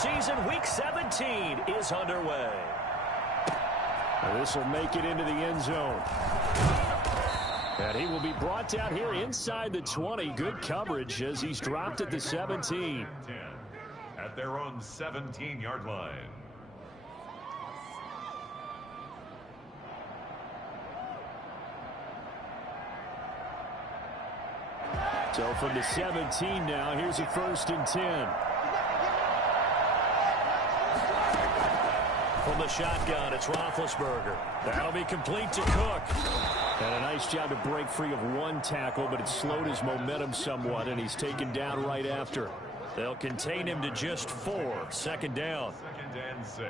season, Week 17 is underway. This will make it into the end zone. And he will be brought down here inside the 20. Good coverage as he's dropped at the 17. At their own 17-yard line. So from the 17 now, here's a 1st and 10. From the shotgun, it's Roethlisberger. That'll be complete to Cook. And a nice job to break free of one tackle, but it slowed his momentum somewhat, and he's taken down right after. They'll contain him to just 4. 2nd down. 2nd and 6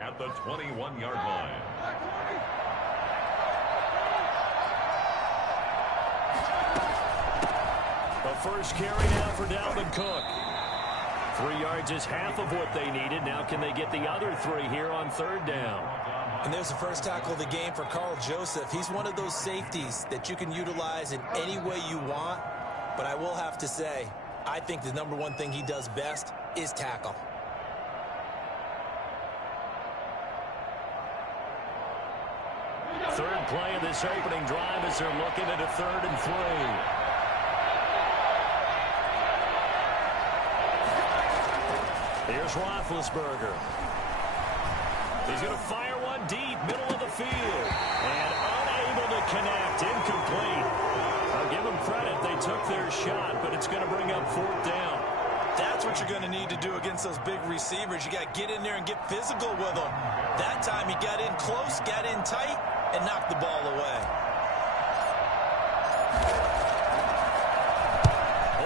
at the 21-yard line. The first carry now for Dalvin Cook. 3 yards is half of what they needed. Now can they get the other 3 here on 3rd down? And there's the first tackle of the game for Carl Joseph. He's one of those safeties that you can utilize in any way you want. But I will have to say, I think the #1 thing he does best is tackle. Third play of this opening drive as they're looking at a 3rd and 3. Here's Roethlisberger. He's going to fire one deep, middle of the field. And unable to connect, incomplete. I'll give them credit. They took their shot, but it's going to bring up 4th down. That's what you're going to need to do against those big receivers. You got to get in there and get physical with them. That time he got in close, got in tight, and knocked the ball away.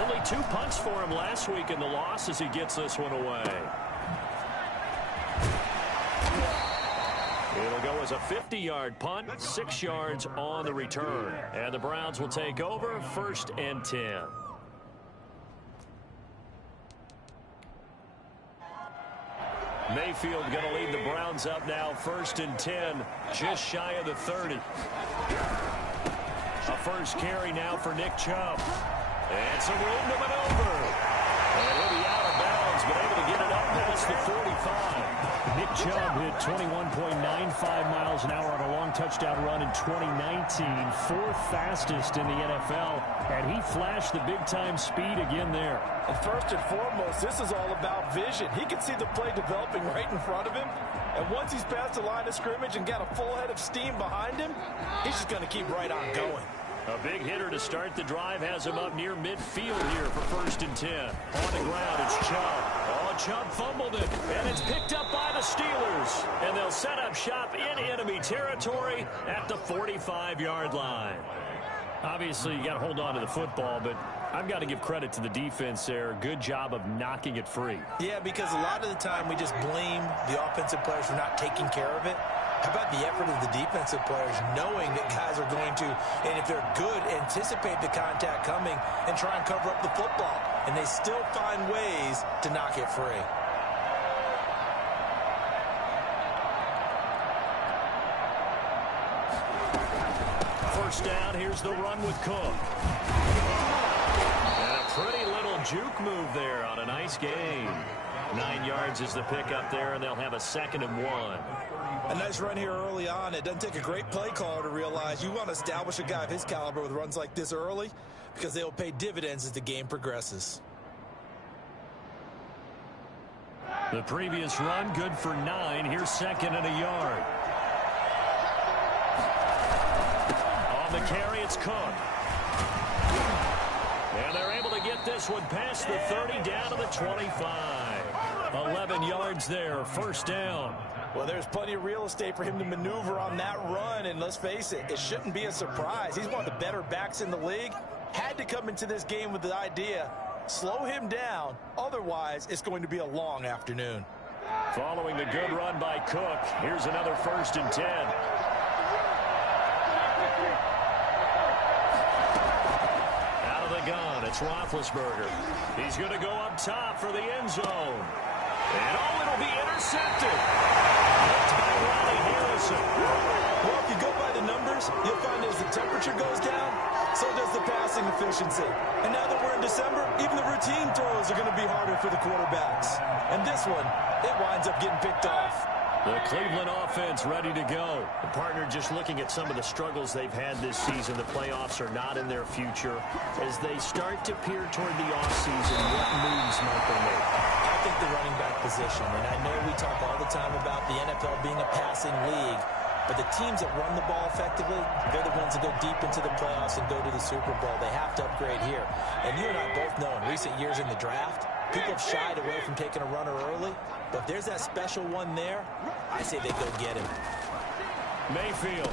Only 2 punts for him last week in the loss as he gets this one away. It'll go as a 50-yard punt, 6 yards on the return. And the Browns will take over, 1st and 10. Mayfield going to lead the Browns up now, 1st and 10, just shy of the 30. A first carry now for Nick Chubb. And some room to maneuver. And he'll be out of bounds, but able to get it up past the 45. Nick Chubb hit 21.95 miles an hour on a long touchdown run in 2019, 4th fastest in the NFL, and he flashed the big-time speed again there. And first and foremost, this is all about vision. He can see the play developing right in front of him, and once he's past the line of scrimmage and got a full head of steam behind him, he's just going to keep right on going. A big hitter to start the drive has him up near midfield here for 1st and 10. On the ground, it's Chubb. Oh, Chubb fumbled it, and it's picked up by the Steelers. And they'll set up shop in enemy territory at the 45-yard line. Obviously, you got to hold on to the football, but I've got to give credit to the defense there. Good job of knocking it free. Yeah, because a lot of the time we just blame the offensive players for not taking care of it. How about the effort of the defensive players knowing that guys are going to, and if they're good, anticipate the contact coming and try and cover up the football. And they still find ways to knock it free. First down, here's the run with Cook. And a pretty little juke move there on a nice gain. 9 yards is the pickup there, and they'll have a 2nd and 1. A nice run here early on. It doesn't take a great play caller to realize you want to establish a guy of his caliber with runs like this early because they will pay dividends as the game progresses. The previous run, good for 9. Here's 2nd and a yard. On the carry, it's Cook. And they're able to get this one past the 30 down to the 25. 11 yards there, 1st down. Well, there's plenty of real estate for him to maneuver on that run, and let's face it, it shouldn't be a surprise. He's one of the better backs in the league. Had to come into this game with the idea, slow him down, otherwise it's going to be a long afternoon. Following the good run by Cook, here's another 1st and 10. Out of the gun, it's Roethlisberger. He's going to go up top for the end zone. And it'll be intercepted. Tyrone here Wilson. Well, if you go by the numbers, you'll find as the temperature goes down, so does the passing efficiency. And now that we're in December, even the routine throws are going to be harder for the quarterbacks. And this one, it winds up getting picked off. The Cleveland offense ready to go. The partner, just looking at some of the struggles they've had this season, the playoffs are not in their future. As they start to peer toward the offseason, what moves might they make? I think the running back position, and I know we talk all the time about the NFL being a passing league, but the teams that run the ball effectively, they're the ones that go deep into the playoffs and go to the Super Bowl. They have to upgrade here. And you and I both know in recent years in the draft, people have shied away from taking a runner early. But if there's that special one there, I say they go get him. Mayfield.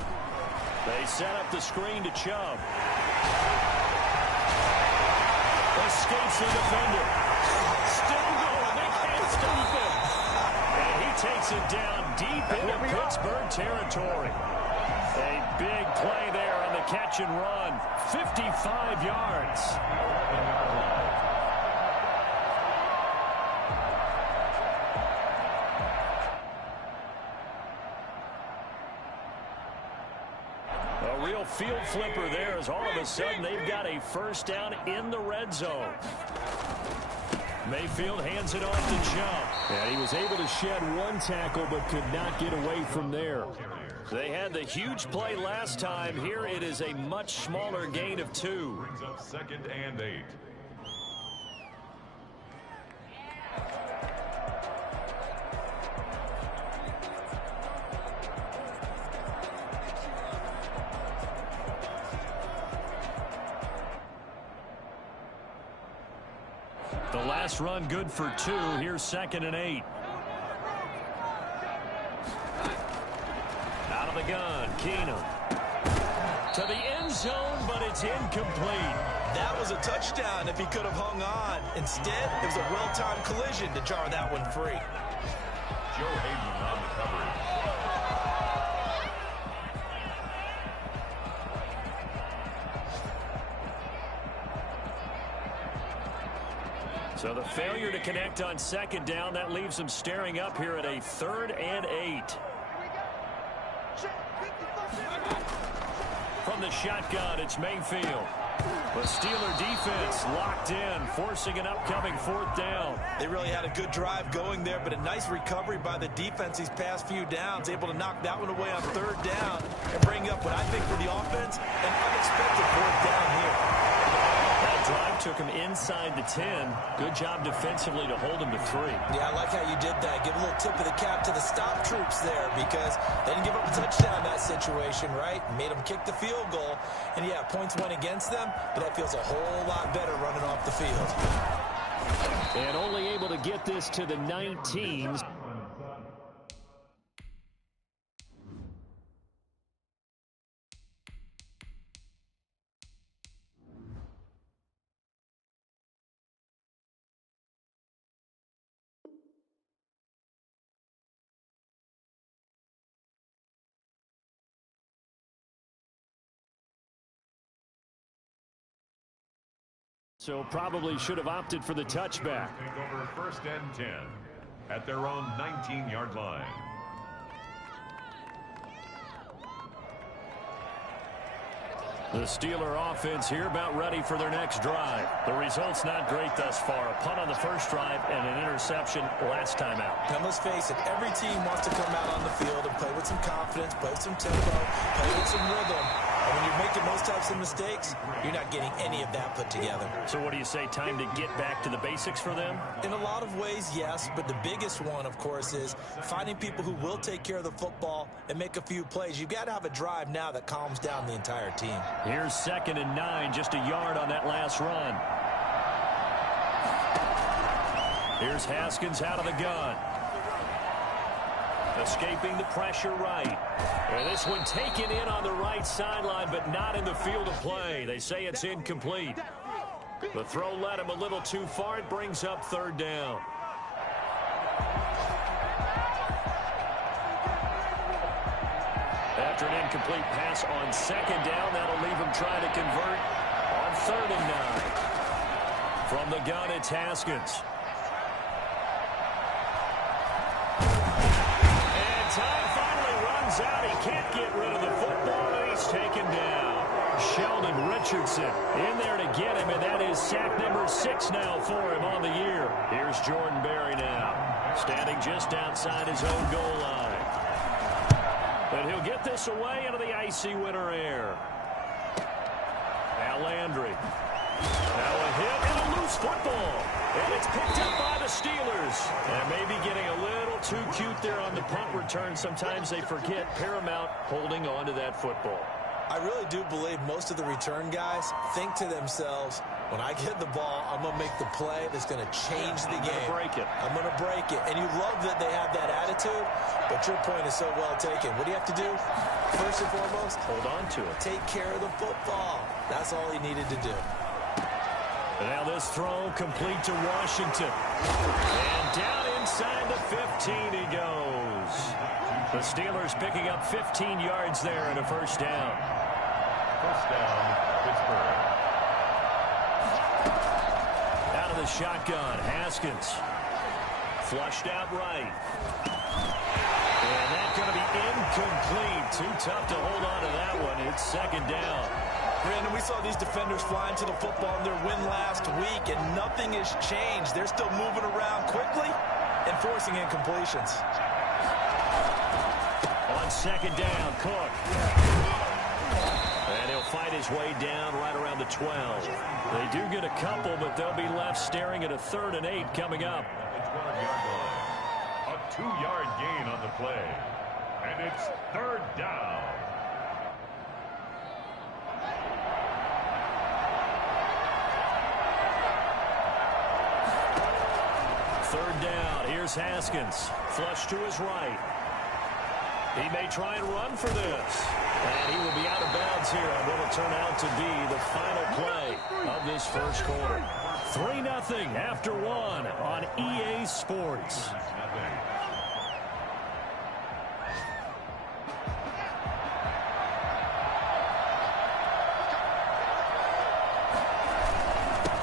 They set up the screen to Chubb. Escapes the defender. Still going. They can't stop him. And he takes it down deep into Pittsburgh territory. A big play there on the catch and run. 55 yards. A real field flipper there as all of a sudden they've got a first down in the red zone. Mayfield hands it off to Chubb. And he was able to shed one tackle but could not get away from there. They had the huge play last time. Here it is a much smaller gain of 2. Brings up 2nd and 8. The last run good for 2. Here's 2nd and 8. Out of the gun, Keenum. To the end zone, but it's incomplete. That was a touchdown if he could have hung on. Instead, it was a well-timed collision to jar that one free. Joe Hayden on the coverage. So the failure to connect on 2nd down, that leaves them staring up here at a 3rd and 8. From the shotgun, it's Mayfield. The Steeler defense locked in, forcing an upcoming 4th down. They really had a good drive going there, but a nice recovery by the defense these past few downs, able to knock that one away on 3rd down and bring up what I think for the offense, an unexpected 4th down here. That drive took him inside the 10. Good job defensively to hold him to 3. Yeah, I like how you did that. Give a little tip of the cap to the stop troops there because they didn't give up a touchdown in that situation, right? Made them kick the field goal. And, yeah, points went against them, but that feels a whole lot better running off the field. And only able to get this to the 19s. So probably should have opted for the touchback. Take over 1st and 10 at their own 19-yard line. The Steeler offense here about ready for their next drive. The result's not great thus far. A punt on the first drive and an interception last time out. And let's face it, every team wants to come out on the field and play with some confidence, play with some tempo, play with some rhythm. And when you're making those types of mistakes, you're not getting any of that put together. So what do you say, time to get back to the basics for them? In a lot of ways, yes, but the biggest one, of course, is finding people who will take care of the football and make a few plays. You've got to have a drive now that calms down the entire team. Here's 2nd and 9, just a yard on that last run. Here's Haskins out of the gun. Escaping the pressure right. And this one taken in on the right sideline, but not in the field of play. They say it's incomplete. The throw led him a little too far. It brings up 3rd down. After an incomplete pass on 2nd down, that'll leave him trying to convert on 3rd and 9. From the gun, it's Haskins. And time finally runs out can't get rid of the football, and he's taken down. Sheldon Richardson in there to get him, and that is sack number 6 now for him on the year. Here's Jordan Berry now, standing just outside his own goal line. But he'll get this away into the icy winter air. Now Landry. Now a hit and a loose football. And it's picked up by the Steelers. And maybe getting a little too cute there on the punt return. Sometimes they forget Paramount holding on to that football. I really do believe most of the return guys think to themselves, when I get the ball, I'm going to make the play that's going to change the game. I'm going to break it. And you love that they have that attitude, but your point is so well taken. What do you have to do? First and foremost, hold on to it. Take care of the football. That's all he needed to do. And now this throw complete to Washington. And down inside the 15 he goes. The Steelers picking up 15 yards there and a first down. First down, Pittsburgh. Out of the shotgun, Haskins. Flushed out right. And that's going to be incomplete. Too tough to hold on to that one. It's second down. Brandon, we saw these defenders flying to the football in their win last week, and nothing has changed. They're still moving around quickly and forcing incompletions. On second down, Cook. And he'll fight his way down right around the 12. They do get a couple, but they'll be left staring at a 3rd and 8 coming up. A 2-yard gain on the play. And it's 3rd down. Third down. Here's Haskins. Flush to his right. He may try and run for this. And he will be out of bounds here on what will turn out to be the final play of this first quarter. 3-0 after 1 on EA Sports.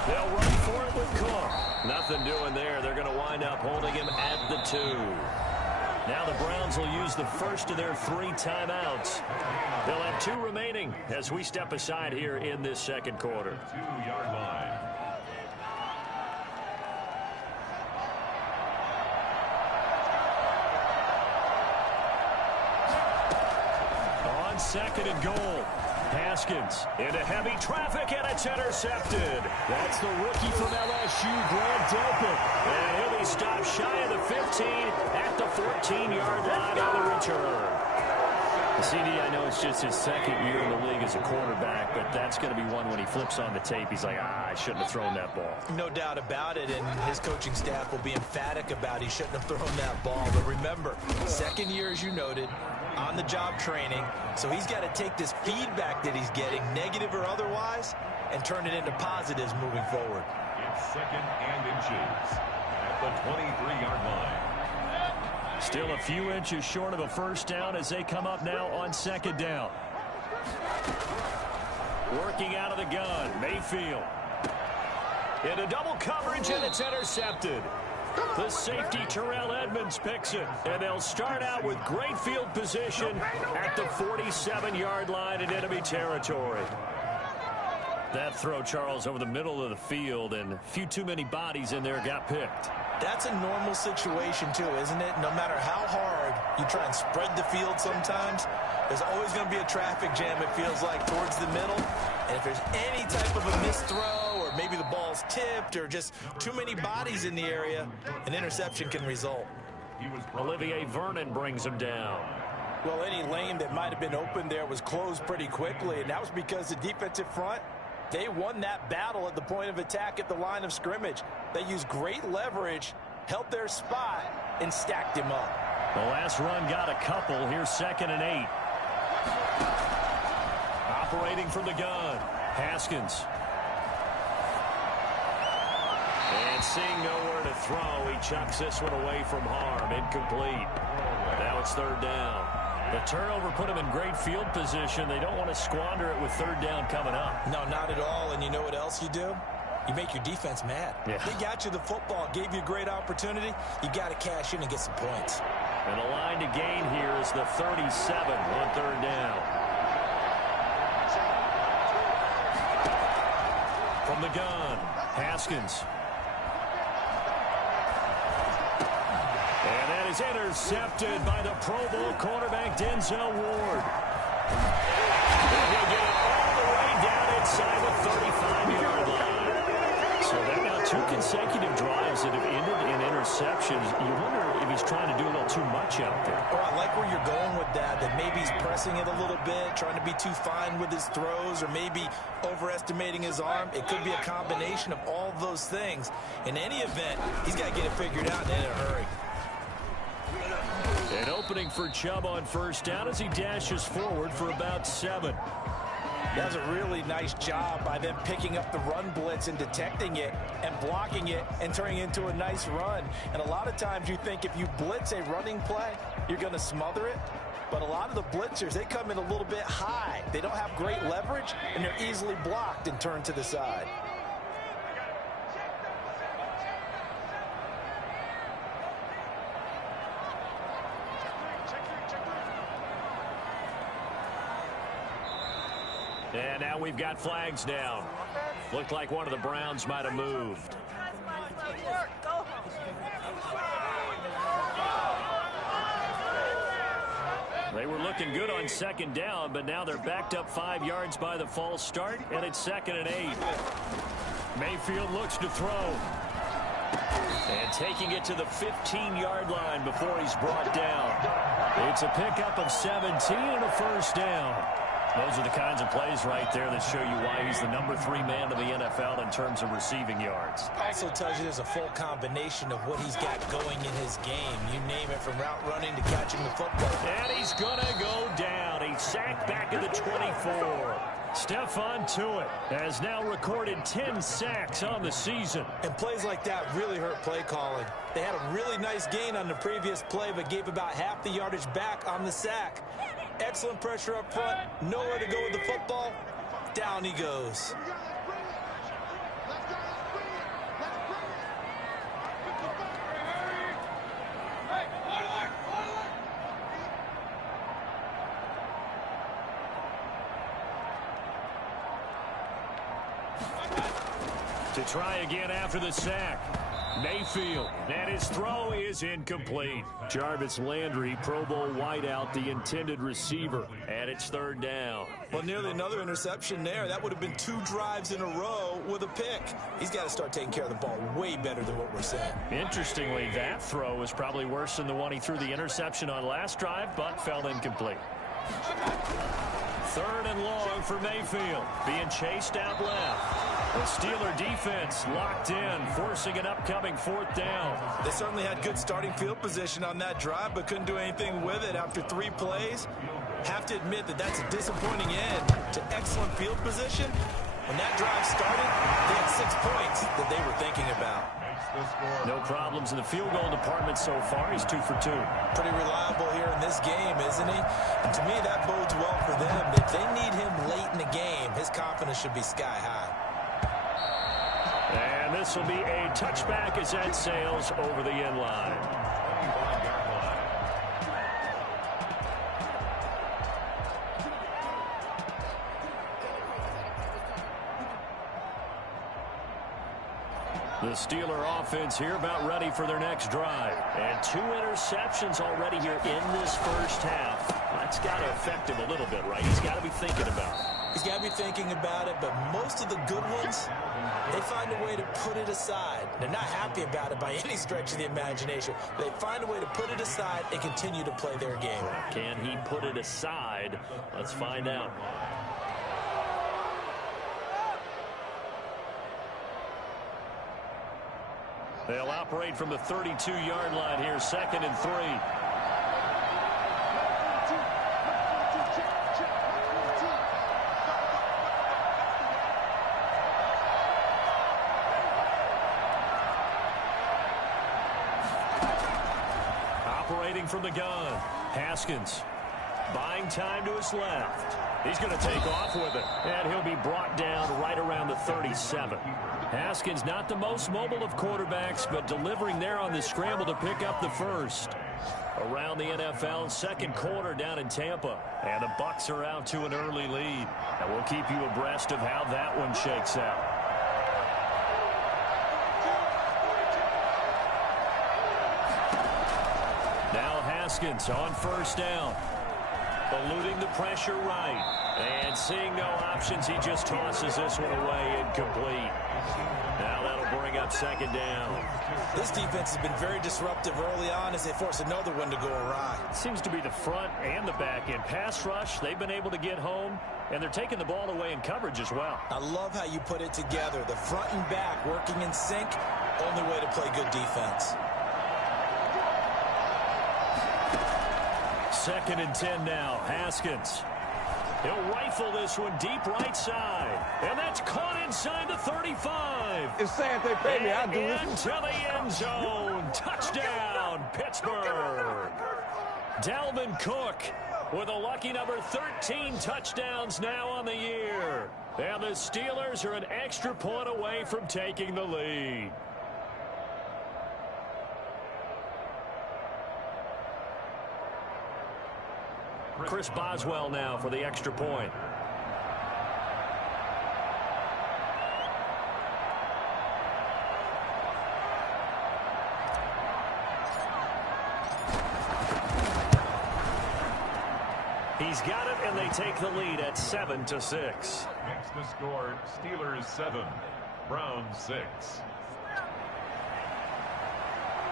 They'll run for it with Cook. Nothing doing there. They're going to wind up holding him at the 2. Now the Browns will use the first of their 3 timeouts. They'll have 2 remaining as we step aside here in this second quarter. 2-yard line. On second and goal. Haskins into heavy traffic, and it's intercepted. That's the rookie from LSU, Grant Delpit. And he'll be stopped shy of the 15 at the 14-yard line on the return. CD, I know it's just his 2nd year in the league as a quarterback, but that's going to be one when he flips on the tape. He's like, I shouldn't have thrown that ball. No doubt about it, and his coaching staff will be emphatic about he shouldn't have thrown that ball. But remember, 2nd year, as you noted, on-the-job training, so he's got to take this feedback that he's getting, negative or otherwise, and turn it into positives moving forward. It's 2nd and inches at the 23-yard line. Still a few inches short of a first down as they come up now on 2nd down. Working out of the gun, Mayfield. Into double coverage, and it's intercepted. The safety, Terrell Edmonds, picks it. And they'll start out with great field position at the 47-yard line in enemy territory. That throw, Charles, over the middle of the field, and a few too many bodies in there got picked. That's a normal situation, too, isn't it? No matter how hard you try and spread the field sometimes, there's always going to be a traffic jam, it feels like, towards the middle. And if there's any type of a missed throw, or maybe the ball's tipped, or just too many bodies in the area, an interception can result. Olivier Vernon brings him down. Well, any lane that might have been open there was closed pretty quickly, and that was because the defensive front, they won that battle at the point of attack at the line of scrimmage. They used great leverage, held their spot, and stacked him up. The last run got a couple. Here's 2nd and 8. Operating from the gun, Haskins. And seeing nowhere to throw, he chucks this one away from harm. Incomplete. Now it's 3rd down. The turnover put him in great field position. They don't want to squander it with 3rd down coming up. No, not at all. And you know what else you do? You make your defense mad. Yeah. They got you the football, gave you a great opportunity. You got to cash in and get some points. And the line to gain here is the 37 on third down. From the gun, Haskins. And that is intercepted by the Pro Bowl cornerback Denzel Ward. And he'll get it all the way down inside the 35-yard line. So that now 2 consecutive drives that have ended in interceptions. You wonder if he's trying to do a little too much out there. Well, I like where you're going with that maybe he's pressing it a little bit, trying to be too fine with his throws, or maybe overestimating his arm. It could be a combination of all those things. In any event, he's got to get it figured out and in a hurry. An opening for Chubb on first down as he dashes forward for about 7. That was a really nice job by them picking up the run blitz and detecting it and blocking it and turning it into a nice run. And a lot of times you think if you blitz a running play, you're going to smother it. But a lot of the blitzers, they come in a little bit high. They don't have great leverage, and they're easily blocked and turned to the side. And now we've got flags down. Looked like one of the Browns might have moved. They were looking good on second down, but now they're backed up 5 yards by the false start, and it's 2nd and 8. Mayfield looks to throw. And taking it to the 15-yard line before he's brought down. It's a pickup of 17 and a first down. Those are the kinds of plays right there that show you why he's the number 3 man of the NFL in terms of receiving yards. Also tells you there's a full combination of what he's got going in his game. You name it, from route running to catching the football. And he's going to go down. He's sacked back at the 24. Stephon Tuitt has now recorded 10 sacks on the season. And plays like that really hurt play calling. They had a really nice gain on the previous play, but gave about half the yardage back on the sack. Excellent pressure up front. Nowhere to go with the football. Down he goes. To try again after the sack. Mayfield, and his throw is incomplete. Jarvis Landry, Pro Bowl wideout, the intended receiver, and it's 3rd down. Well, nearly another interception there. That would have been 2 drives in a row with a pick. He's got to start taking care of the ball way better than what we're saying. Interestingly, that throw was probably worse than the one he threw the interception on last drive, but fell incomplete. 3rd and long for Mayfield, being chased out left. The Steeler defense locked in, forcing an upcoming 4th down. They certainly had good starting field position on that drive, but couldn't do anything with it after 3 plays. Have to admit that that's a disappointing end to excellent field position. When that drive started, they had 6 points that they were thinking about. No problems in the field goal department so far. He's 2 for 2. Pretty reliable here in this game, isn't he? And to me, that bodes well for them. If they need him late in the game, his confidence should be sky high. And this will be a touchback as that sails over the end line. The Steeler offense here about ready for their next drive. And 2 interceptions already here in this first half. That's got to affect him a little bit, right? He's got to be thinking about it. He's got to be thinking about it, but most of the good ones, they find a way to put it aside. They're not happy about it by any stretch of the imagination. They find a way to put it aside and continue to play their game. Can he put it aside? Let's find out. They'll operate from the 32-yard line here, 2nd and 3. Operating from the gun, Haskins. Buying time to his left. He's going to take off with it. And he'll be brought down right around the 37. Haskins not the most mobile of quarterbacks, but delivering there on the scramble to pick up the first. Around the NFL, second quarter down in Tampa. And the Bucs are out to an early lead. And we'll keep you abreast of how that one shakes out. Now Haskins on first down. Eluding the pressure right. And seeing no options, he just tosses this one away incomplete. Now that'll bring up second down. This defense has been very disruptive early on as they force another one to go awry. Seems to be the front and the back end. Pass rush, they've been able to get home, and they're taking the ball away in coverage as well. I love how you put it together. The front and back working in sync, only way to play good defense. Second and 10 now. Haskins. He'll rifle this one deep right side. And that's caught inside the 35. It's saying they pay me. I do this. Into the end zone. Touchdown, Pittsburgh. Dalvin Cook with a lucky number 13 touchdowns now on the year. And the Steelers are an extra point away from taking the lead. Chris Boswell now for the extra point. He's got it, and they take the lead at 7-6. Makes the score Steelers 7, Browns 6.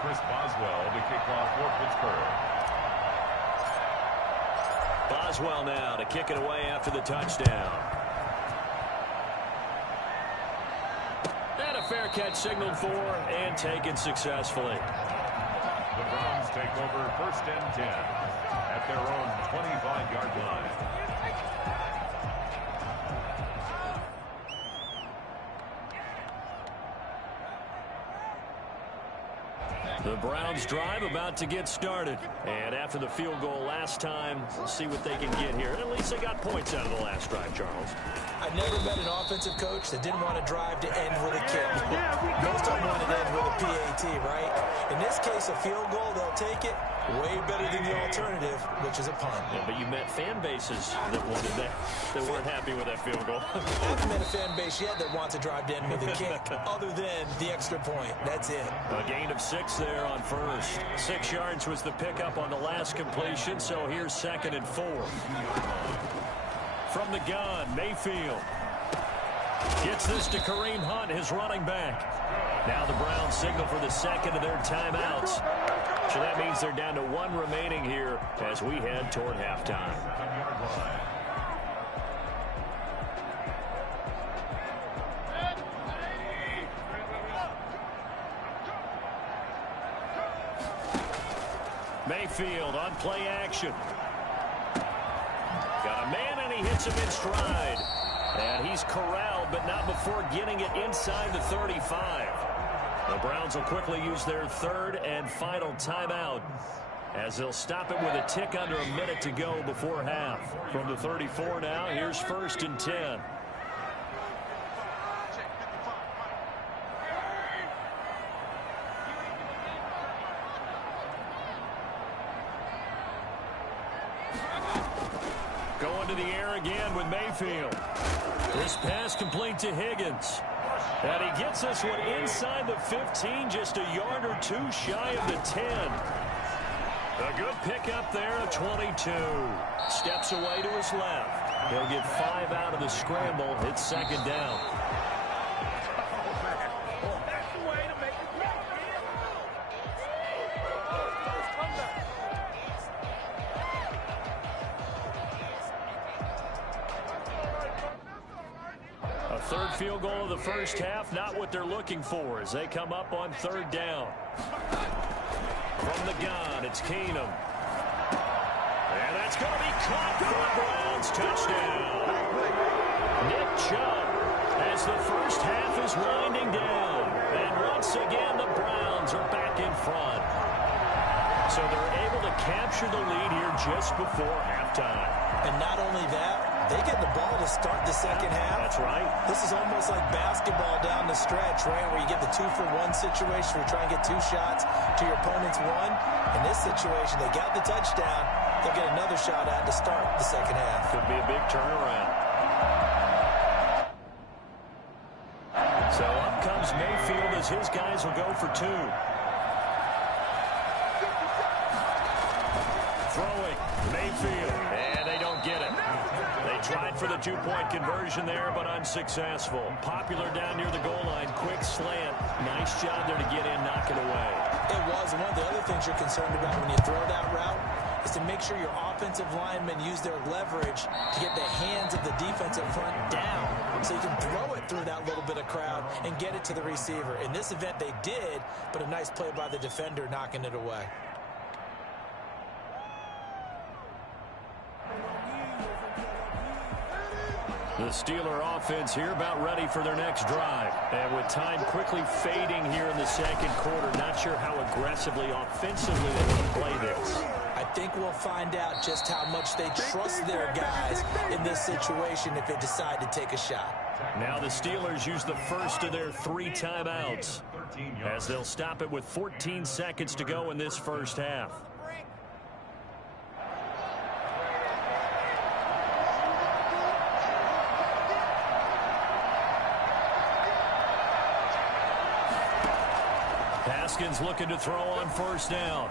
Chris Boswell to kick off for Pittsburgh. Boswell now to kick it away after the touchdown. And a fair catch signaled for and taken successfully. The Browns take over first and 10 at their own 25-yard line. The Browns drive about to get started. And after the field goal last time, we'll see what they can get here. At least they got points out of the last drive, Charles. I've never met an offensive coach that didn't want to drive to end with a kick. Most of them want to end with a PAT, right? In this case, a field goal, they'll take it. Way better than the alternative, which is a punt. Yeah, but you met fan bases that wanted that weren't happy with that field goal. I haven't met a fan base yet that wants to drive to end with a kick, other than the extra point. That's it. A gain of 6 there on first. 6 yards was the pickup on the last completion, so here's second and 4. From the gun, Mayfield gets this to Kareem Hunt, his running back. Now the Browns signal for the second of their timeouts. So that means they're down to 1 remaining here as we head toward halftime. Mayfield on play action. Got a man, and he hits him in stride. And he's corralled, but not before getting it inside the 35. The Browns will quickly use their third and final timeout as they'll stop it with a tick under a minute to go before half. From the 34 now, here's first and 10. Going to the air again with Mayfield. This pass complete to Higgins. And he gets this one inside the 15, just a yard or 2 shy of the 10. A good pickup there at 22. Steps away to his left. He'll get 5 out of the scramble. It's second down. Third field goal of the first half, not what they're looking for as they come up on third down. From the gun, it's Keenum. And that's going to be caught for the Browns. Touchdown. Nick Chubb as the first half is winding down. And once again, the Browns are back in front. So they're able to capture the lead here just before halftime. halftime. And not only that, they get the ball to start the second half. That's right. This is almost like basketball down the stretch, right, where you get the 2-for-1 situation where you try and get 2 shots to your opponent's 1. In this situation, they got the touchdown. They'll get another shot at to start the second half. Could be a big turnaround. So up comes Mayfield as his guys will go for 2. Throwing, Mayfield, and they don't get it. They tried for the 2-point conversion there, but unsuccessful. Popular down near the goal line, quick slant. Nice job there to get in, knock it away. It was, and one of the other things you're concerned about when you throw that route is to make sure your offensive linemen use their leverage to get the hands of the defensive front down so you can throw it through that little bit of crowd and get it to the receiver. In this event, they did, but a nice play by the defender knocking it away. The Steeler offense here about ready for their next drive. And with time quickly fading here in the second quarter, not sure how aggressively, offensively they want to play this. I think we'll find out just how much they trust their guys in this situation if they decide to take a shot. Now the Steelers use the first of their 3 timeouts as they'll stop it with 14 seconds to go in this first half. Haskins looking to throw on first down.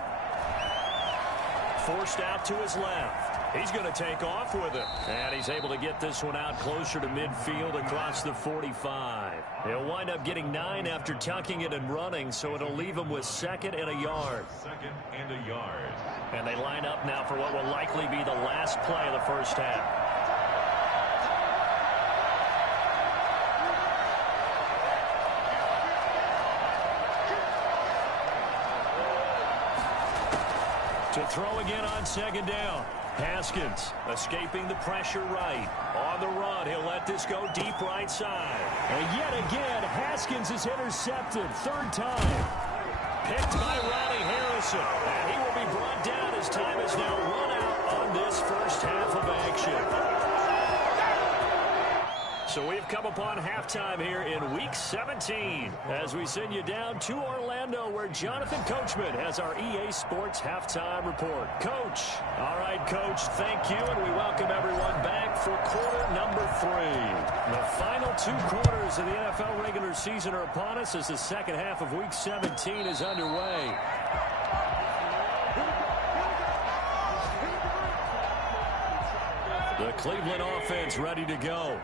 Forced out to his left. He's going to take off with it. And he's able to get this one out closer to midfield across the 45. He'll wind up getting 9 after tucking it and running, so it'll leave him with 2nd and a yard. 2nd and a yard. And they line up now for what will likely be the last play of the first half. To throw again on 2nd down. Haskins escaping the pressure right. On the run, he'll let this go deep right side. And yet again, Haskins is intercepted. 3rd time. Picked by Ronnie Harrison. And he will be brought down as time is now run out on this first half of action. So we've come upon halftime here in Week 17 as we send you down to Orlando where Jonathan Coachman has our EA Sports Halftime Report. Coach. All right, Coach, thank you, and we welcome everyone back for quarter number 3. The final 2 quarters of the NFL regular season are upon us as the second half of Week 17 is underway. The Cleveland offense ready to go.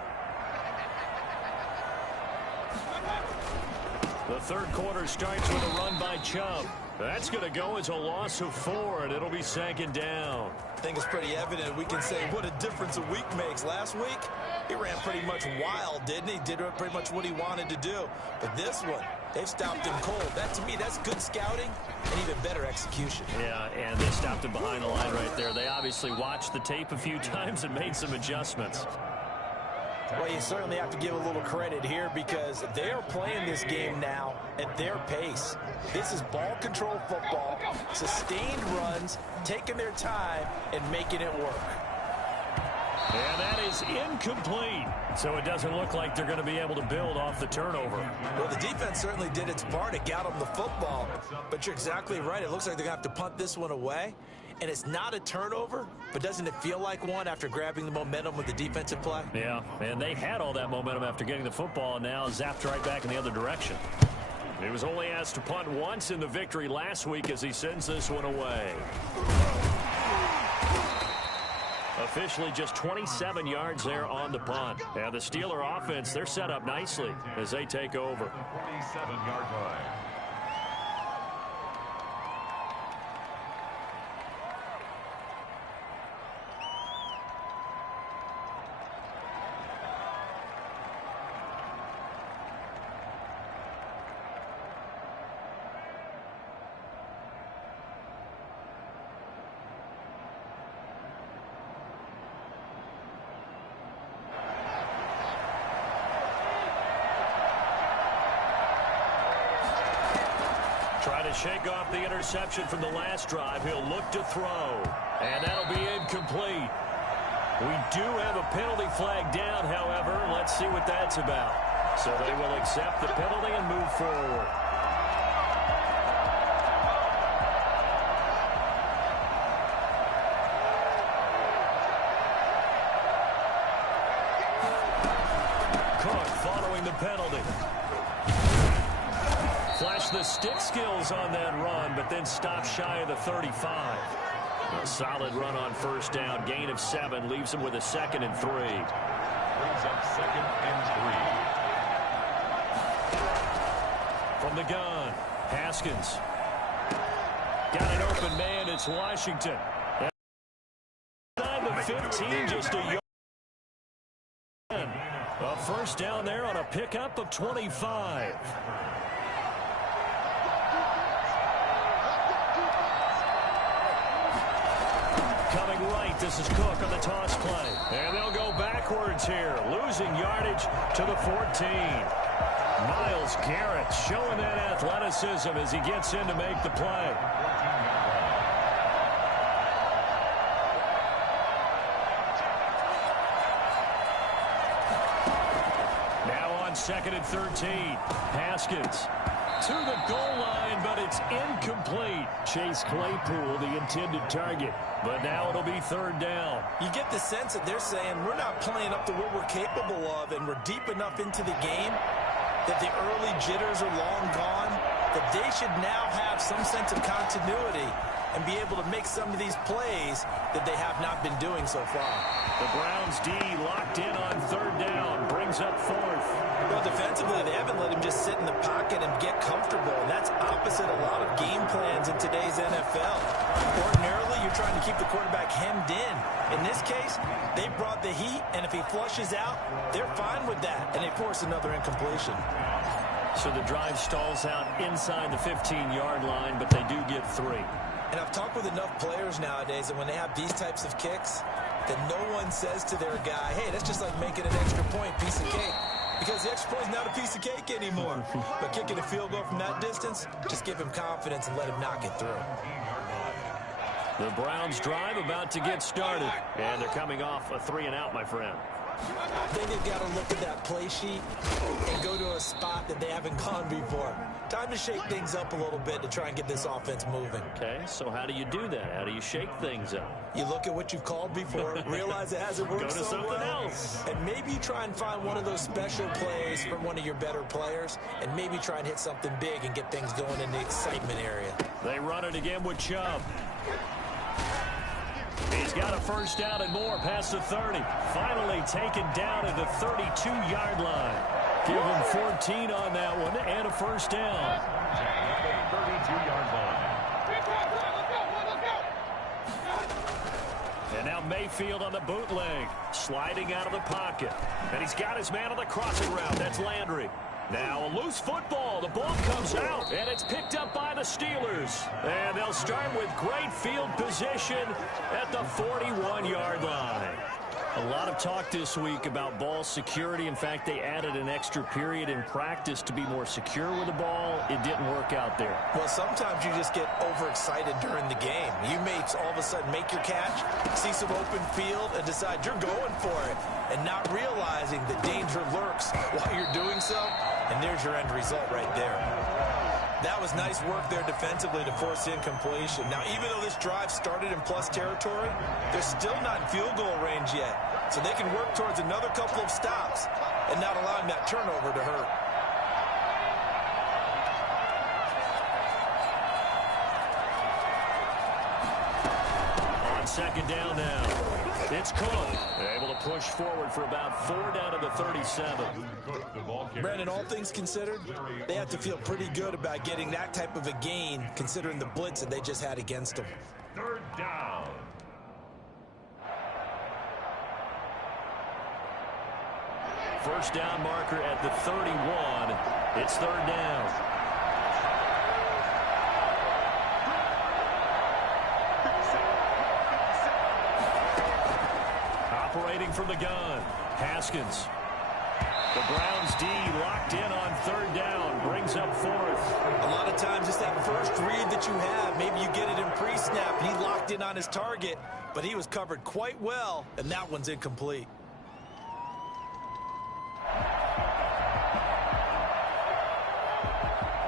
The third quarter starts with a run by Chubb. That's going to go as a loss of 4, and it'll be 2nd down. I think it's pretty evident we can say what a difference a week makes. Last week, he ran pretty much wild, didn't he? Did pretty much what he wanted to do. But this one, they've stopped him cold. That, to me, that's good scouting and even better execution. Yeah, and they stopped him behind the line right there. They obviously watched the tape a few times and made some adjustments. Well, you certainly have to give a little credit here because they are playing this game now at their pace. This is ball control football, sustained runs, taking their time, and making it work. And that is incomplete. So it doesn't look like they're going to be able to build off the turnover. Well, the defense certainly did its part. It got them the football. But you're exactly right. It looks like they're going to have to punt this one away. And it's not a turnover, but doesn't it feel like one after grabbing the momentum with the defensive play? Yeah, and they had all that momentum after getting the football and now zapped right back in the other direction. He was only asked to punt once in the victory last week as he sends this one away. Officially just 27 yards there on the punt. And the Steeler offense, they're set up nicely as they take over. 47-yard line. Try to shake off the interception from the last drive. He'll look to throw. And that'll be incomplete. We do have a penalty flag down, however. Let's see what that's about. So they will accept the penalty and move forward. Cook following the penalty. Flash the stick skills on that run, but then stop shy of the 35. A solid run on first down. Gain of 7 leaves him with a 2nd and 3. Brings up 2nd and 3. From the gun, Haskins. Got an open man. It's Washington. Inside the 15, just a yard. A first down there on a pickup of 25. Coming right, this is Cook on the toss play. And they'll go backwards here, losing yardage to the 14. Myles Garrett showing that athleticism as he gets in to make the play. Now on 2nd and 13. Haskins to the goal line, but it's incomplete. Chase Claypool, the intended target. But now it'll be 3rd down. You get the sense that they're saying we're not playing up to what we're capable of, and we're deep enough into the game that the early jitters are long gone, that they should now have some sense of continuity and be able to make some of these plays that they have not been doing so far. The Browns D locked in on 3rd down, brings up 4th. Well, defensively, they haven't let him just sit in the pocket and get comfortable, and that's opposite a lot of game plans in today's NFL. Ordinarily, you're trying to keep the quarterback hemmed in. In this case, they brought the heat, and if he flushes out, they're fine with that, and they force another incompletion. So the drive stalls out inside the 15-yard line, but they do get 3. And I've talked with enough players nowadays that when they have these types of kicks, that no one says to their guy, hey, that's just like making an extra point, piece of cake. Because the extra point is not a piece of cake anymore. But kicking a field goal from that distance, just give him confidence and let him knock it through. The Browns drive about to get started. And they're coming off a 3-and-out, my friend. I think they've got to look at that play sheet and go to a spot that they haven't gone before. Time to shake things up a little bit to try and get this offense moving. Okay, so how do you do that? How do you shake things up? You look at what you've called before, realize it hasn't worked Go to so something well, else. and maybe try and find one of those special plays from one of your better players, and maybe try and hit something big and get things going in the excitement area. They run it again with Chubb. He's got a first down and more past the 30. Finally taken down at the 32-yard line. Give him 14 on that one and a first down. 32-yard line. And now Mayfield on the bootleg, sliding out of the pocket. And he's got his man on the crossing route. That's Landry. Now a loose football. The ball comes out, and it's picked up by the Steelers. And they'll start with great field position at the 41-yard line. A lot of talk this week about ball security. In fact, they added an extra period in practice to be more secure with the ball. It didn't work out there. Well, sometimes you just get overexcited during the game. You may all of a sudden make your catch, see some open field, and decide you're going for it, and not realizing the danger lurks while you're doing so, and there's your end result right there. That was nice work there defensively to force incompletion. Now, even though this drive started in plus territory, they're still not in field goal range yet. So they can work towards another couple of stops and not allowing that turnover to hurt. On 2nd down now, it's Cook. They're able to push forward for about 4 down to the 37. Brandon, all things considered, they have to feel pretty good about getting that type of a gain considering the blitz that they just had against them. 3rd down. First down marker at the 31. It's 3rd down. Operating from the gun, Haskins. The Browns D locked in on third down, brings up fourth. A lot of times it's that first read that you have. Maybe you get it in pre-snap, and he locked in on his target, but he was covered quite well, and that one's incomplete.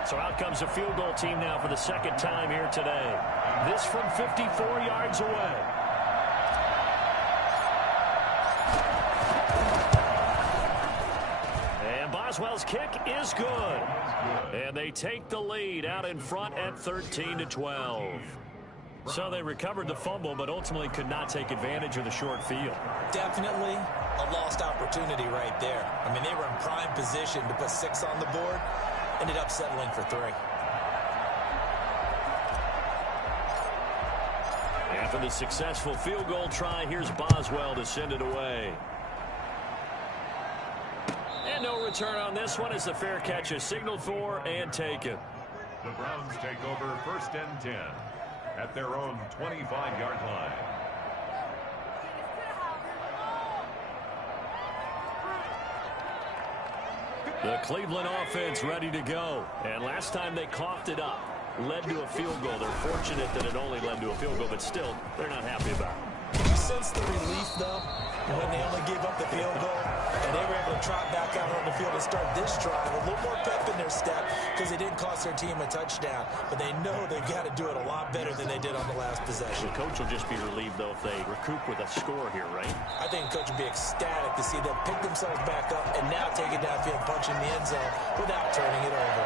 So out comes a field goal team now for the second time here today. This from 54 yards away. And Boswell's kick is good. And they take the lead out in front at 13-12. So they recovered the fumble, but ultimately could not take advantage of the short field. Definitely a lost opportunity right there. I mean, they were in prime position to put 6 on the board. Ended up settling for 3. After the successful field goal try, here's Boswell to send it away. And no return on this one as the fair catch is signaled for and taken. The Browns take over first and 10 at their own 25-yard line. The Cleveland offense ready to go. And last time they coughed it up, led to a field goal. They're fortunate that it only led to a field goal, but still, they're not happy about it. Did you sense the relief, though, when they only gave up the field goal and they were able to trot back out on the field and start this drive? A little more pep in their step because they didn't cost their team a touchdown. But they know they've got to do it a lot better than they did on the last possession. The coach will just be relieved, though, if they recoup with a score here, right? I think the coach will be ecstatic to see them pick themselves back up and now take it downfield, punching the end zone without turning it over.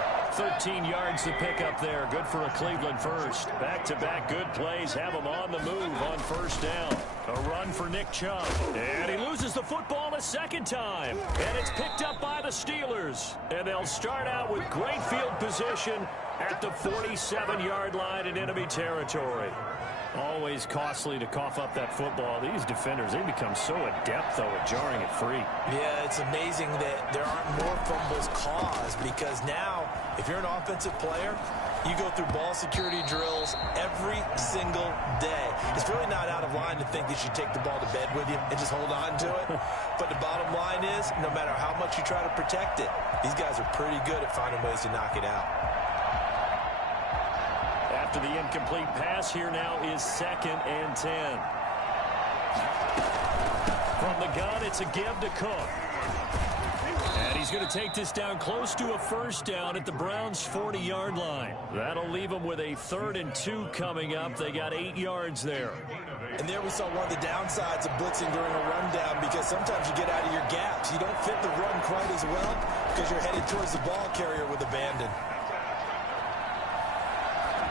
13 yards to pick up there. Good for a Cleveland first. Back-to-back good plays have them on the move on first down. A run for Nick Chubb. And he loses the football a second time. And it's picked up by the Steelers. And they'll start out with great field position at the 47-yard line in enemy territory. Always costly to cough up that football. These defenders, they become so adept, though, at jarring it free. Yeah, it's amazing that there aren't more fumbles caused because now, if you're an offensive player, you go through ball security drills every single day. It's really not out of line to think that you take the ball to bed with you and just hold on to it. But the bottom line is, no matter how much you try to protect it, these guys are pretty good at finding ways to knock it out. After the incomplete pass, here now is 2nd and 10. From the gun, it's a give to Cook. And he's going to take this down close to a first down at the Browns' 40-yard line. That'll leave them with a 3rd and 2 coming up. They got 8 yards there. And there we saw one of the downsides of blitzing during a rundown because sometimes you get out of your gaps. You don't fit the run quite as well because you're headed towards the ball carrier with abandon.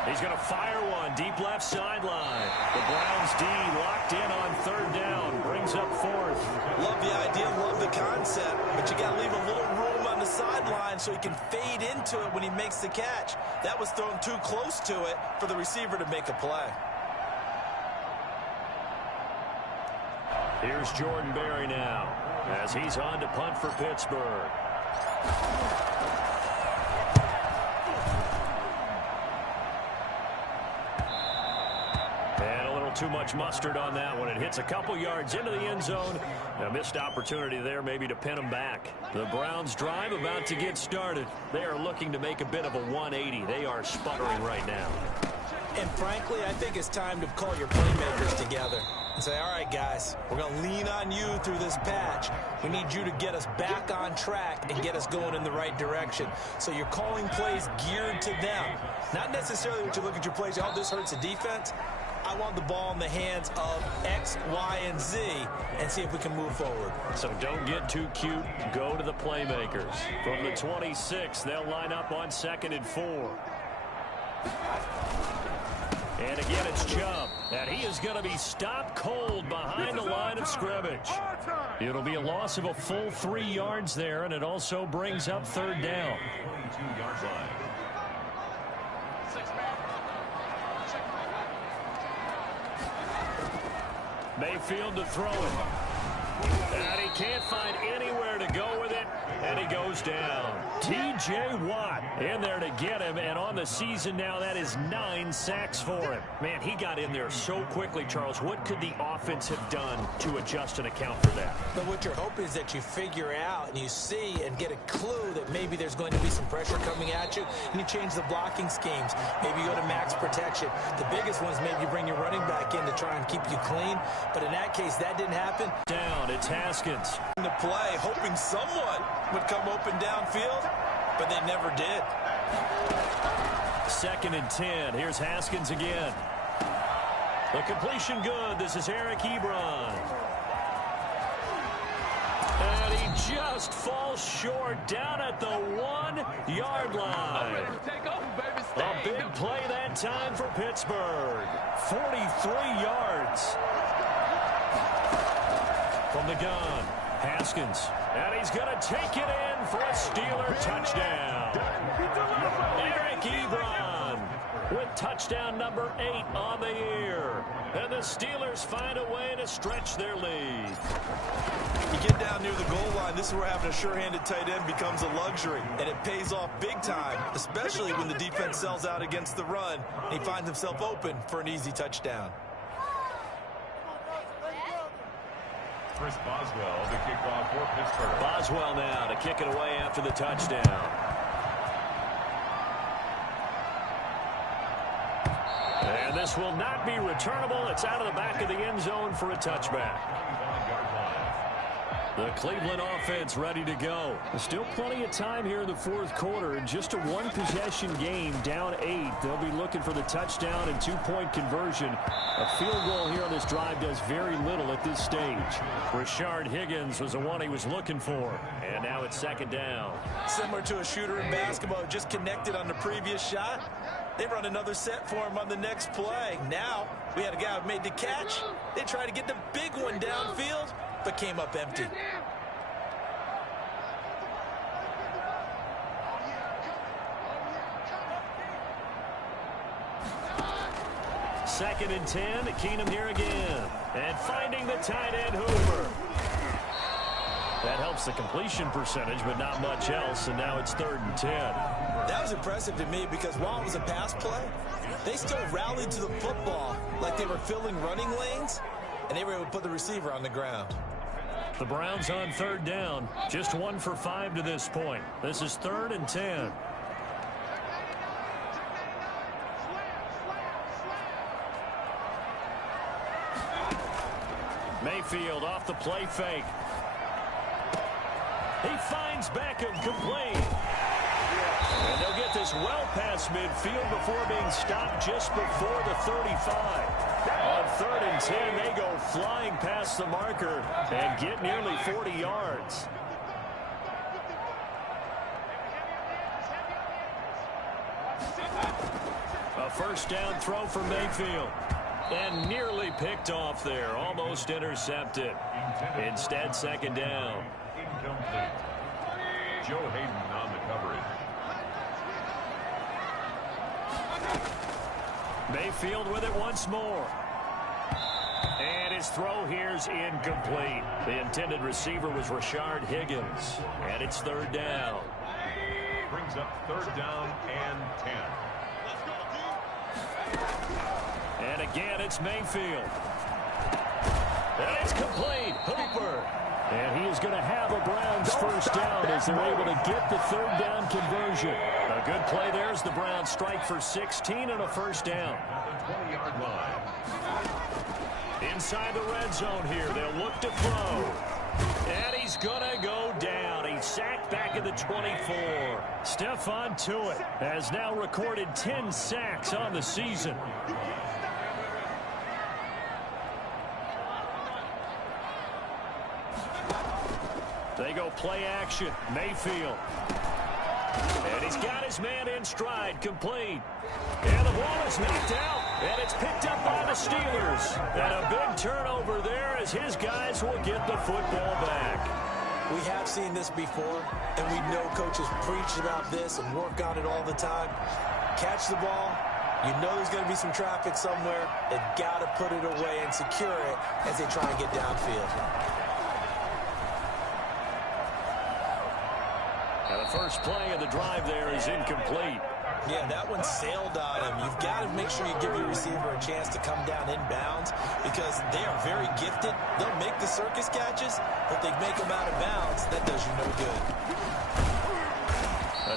He's going to fire one deep left sideline. The Browns D locked in on 3rd down. Brings up 4th. Love the idea, love the concept, but you got to leave a little room on the sideline so he can fade into it when he makes the catch. That was thrown too close to it for the receiver to make a play. Here's Jordan Berry now as he's on to punt for Pittsburgh. Too much mustard on that one. It hits a couple yards into the end zone. A missed opportunity there maybe to pin them back. The Browns drive about to get started. They are looking to make a bit of a 180. They are sputtering right now. And frankly, I think it's time to call your playmakers together and say, all right, guys, we're going to lean on you through this patch. We need you to get us back on track and get us going in the right direction. So you're calling plays geared to them. Not necessarily when you look at your plays, oh, this hurts the defense. I want the ball in the hands of X, Y, and Z and see if we can move forward. So don't get too cute. Go to the playmakers. From the 26, they'll line up on 2nd and 4. And again, it's Chubb. And he is going to be stopped cold behind the line of scrimmage. It'll be a loss of a full 3 yards there, and it also brings up 3rd down. 22-yard line. Mayfield to throw it. And he can't find anywhere to go with it, and he goes down. T.J. Watt in there to get him, and on the season now, that is 9 sacks for him. Man, he got in there so quickly, Charles. What could the offense have done to adjust and account for that? But what you're hoping is that you figure out and you see and get a clue that maybe there's going to be some pressure coming at you, and you change the blocking schemes. Maybe you go to max protection. The biggest one is maybe you bring your running back in to try and keep you clean. But in that case, that didn't happen. Down, it's Haskins. To play, hoping someone would come open downfield, but they never did. 2nd and 10. Here's Haskins again. The completion good. This is Eric Ebron. And he just falls short down at the 1-yard line. A big play that time for Pittsburgh. 43 yards. From the gun, Haskins. And he's going to take it in for a Steeler touchdown. Eric Ebron with touchdown number 8 on the year. And the Steelers find a way to stretch their lead. You get down near the goal line, this is where having a sure-handed tight end becomes a luxury. And it pays off big time, especially when the defense sells out against the run. And he finds himself open for an easy touchdown. Chris Boswell to kick off for Pittsburgh. Boswell now to kick it away after the touchdown. And this will not be returnable. It's out of the back of the end zone for a touchback. The Cleveland offense ready to go. Still plenty of time here in the 4th quarter. Just a 1-possession game, down 8. They'll be looking for the touchdown and 2-point conversion. A field goal here on this drive does very little at this stage. Rashard Higgins was the one he was looking for. And now it's 2nd down. Similar to a shooter in basketball, just connected on the previous shot. They run another set for him on the next play. Now, we had a guy who made the catch. They tried to get the big one downfield, but came up empty. Second and 10. Keenum here again. And finding the tight end, Hoover. That helps the completion percentage, but not much else. And now it's 3rd and 10. That was impressive to me because while it was a pass play, they still rallied to the football like they were filling running lanes, and they were able to put the receiver on the ground. The Browns on 3rd down. Just 1 for 5 to this point. This is 3rd and 10. Mayfield off the play fake. He finds Beckham complete. And they'll get this well past midfield before being stopped just before the 35. On 3rd and 10, they go flying past the marker and get nearly 40 yards. A 1st down throw for Mayfield. And nearly picked off there. Almost intercepted. Instead, 2nd down. Incomplete. Joe Hayden on the coverage. Mayfield with it once more. And his throw here's incomplete. The intended receiver was Rashard Higgins. And it's 3rd down. Brings up 3rd down and 10. And again, it's Mayfield. And it's complete. Hooper. And he is going to have a Browns 1st down as they're able to get the 3rd down conversion. A good play there as the Browns strike for 16 and a 1st down. At the 20-yard line. Inside the red zone here, they'll look to throw. And he's going to go down. He's sacked back at the 24. Stephon Tuitt has now recorded 10 sacks on the season. They go play action. Mayfield. And he's got his man in stride. Complete. And the ball is knocked out. And it's picked up by the Steelers. And a big turnover there as his guys will get the football back. We have seen this before, and we know coaches preach about this and work on it all the time. Catch the ball. You know there's going to be some traffic somewhere. They've got to put it away and secure it as they try and get downfield. Now the first play of the drive there is incomplete. Yeah, that one sailed on him. You've got to make sure you give your receiver a chance to come down inbounds because they are very gifted. They'll make the circus catches, but they make them out of bounds. That does you no good.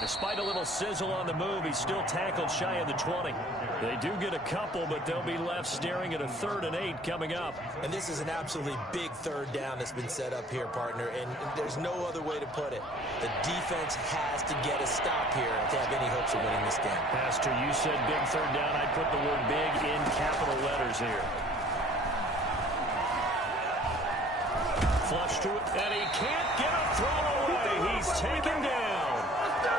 Despite a little sizzle on the move, he's still tackled shy of the 20. They do get a couple, but they'll be left staring at a 3rd and 8 coming up. And this is an absolutely big 3rd down that's been set up here, partner, and there's no other way to put it. The defense has to get a stop here if they have any hopes of winning this game. Pastor, you said big 3rd down. I'd put the word big in capital letters here. Flush to it, and he can't get a throw away. He's taken down.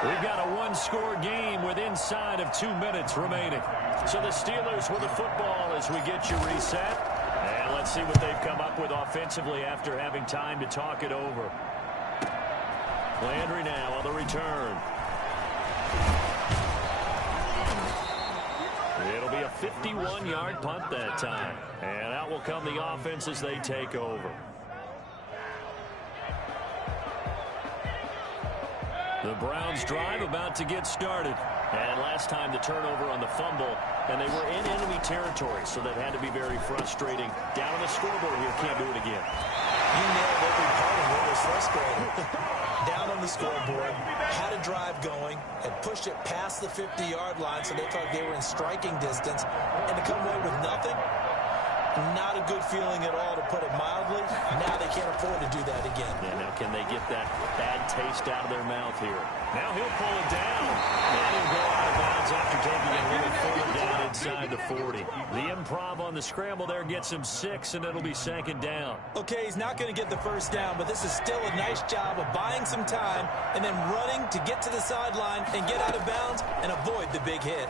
We've got a 1-score game with inside of 2 minutes remaining. So the Steelers with the football as we get you reset. And let's see what they've come up with offensively after having time to talk it over. Landry now on the return. It'll be a 51-yard punt that time. And out will come the offense as they take over. The Browns drive about to get started. And last time the turnover on the fumble, and they were in enemy territory, so that had to be very frustrating. Down on the scoreboard here, can't do it again. You nailed every part of what was frustrating. Down on the scoreboard, had a drive going, and pushed it past the 50-yard line, so they thought they were in striking distance, and to come away with nothing, not a good feeling at all, to put it mildly. Now they can't afford to do that again. Yeah, now can they get that bad taste out of their mouth here? Now he'll pull it down. And he'll go out of bounds after taking a little further down inside the 40. The improv on the scramble there gets him 6, and it'll be 2nd down. Okay, he's not going to get the 1st down, but this is still a nice job of buying some time and then running to get to the sideline and get out of bounds and avoid the big hit.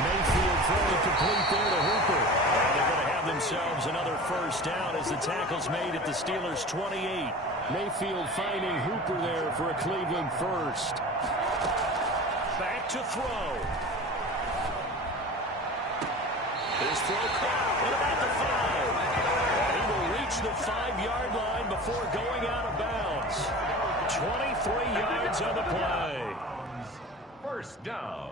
Mayfield throwing complete there to Hooper. And they're going to have themselves another 1st down as the tackle's made at the Steelers' 28. Mayfield finding Hooper there for a Cleveland 1st. Back to throw. His throw caught at about the 5. And he will reach the 5-yard line before going out of bounds. 23 yards on the play. 1st down.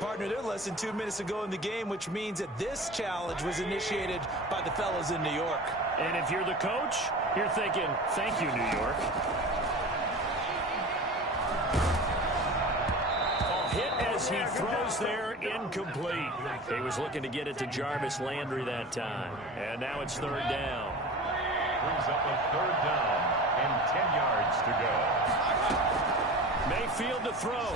Partner, they're less than 2 minutes ago in the game, which means that this challenge was initiated by the fellas in New York. And if you're the coach, you're thinking, thank you, New York. Hit as he throws there, incomplete. He was looking to get it to Jarvis Landry that time. And now it's 3rd down. Brings up a 3rd down and 10 yards to go. Mayfield to throw.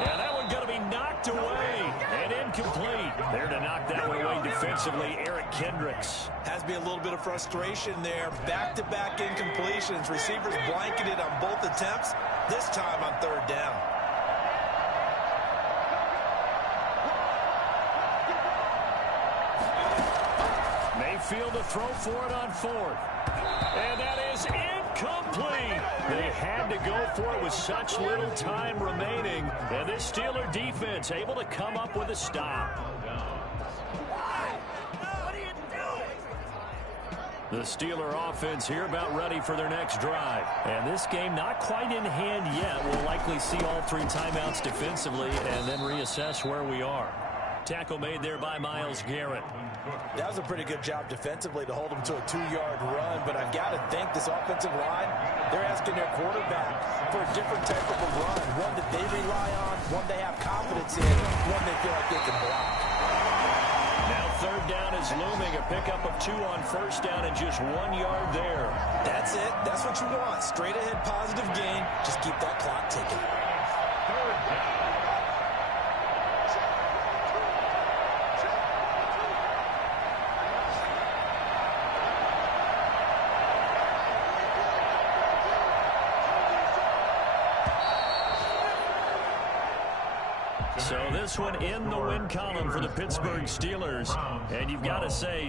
Yeah, that one going to be knocked away and incomplete. There to knock that one away defensively, Eric Kendricks. Has to be a little bit of frustration there. Back-to-back incompletions. Receivers blanketed on both attempts, this time on 3rd down. Mayfield to throw for it on 4th. And that is incomplete. They had to go for it with such little time remaining. And this Steeler defense able to come up with a stop. The Steeler offense here about ready for their next drive. And this game not quite in hand yet. We'll likely see all 3 timeouts defensively and then reassess where we are. Tackle made there by Myles Garrett. That was a pretty good job defensively to hold them to a 2-yard run, but I've got to think this offensive line, they're asking their quarterback for a different type of a run, one that they rely on, one they have confidence in, one they feel like they can block. Now 3rd down is looming, a pickup of 2 on 1st down and just 1 yard there. That's it. That's what you want. Straight ahead positive gain. Just keep that clock ticking. 3rd down. So this one in the win column for the Pittsburgh Steelers. And you've got to say,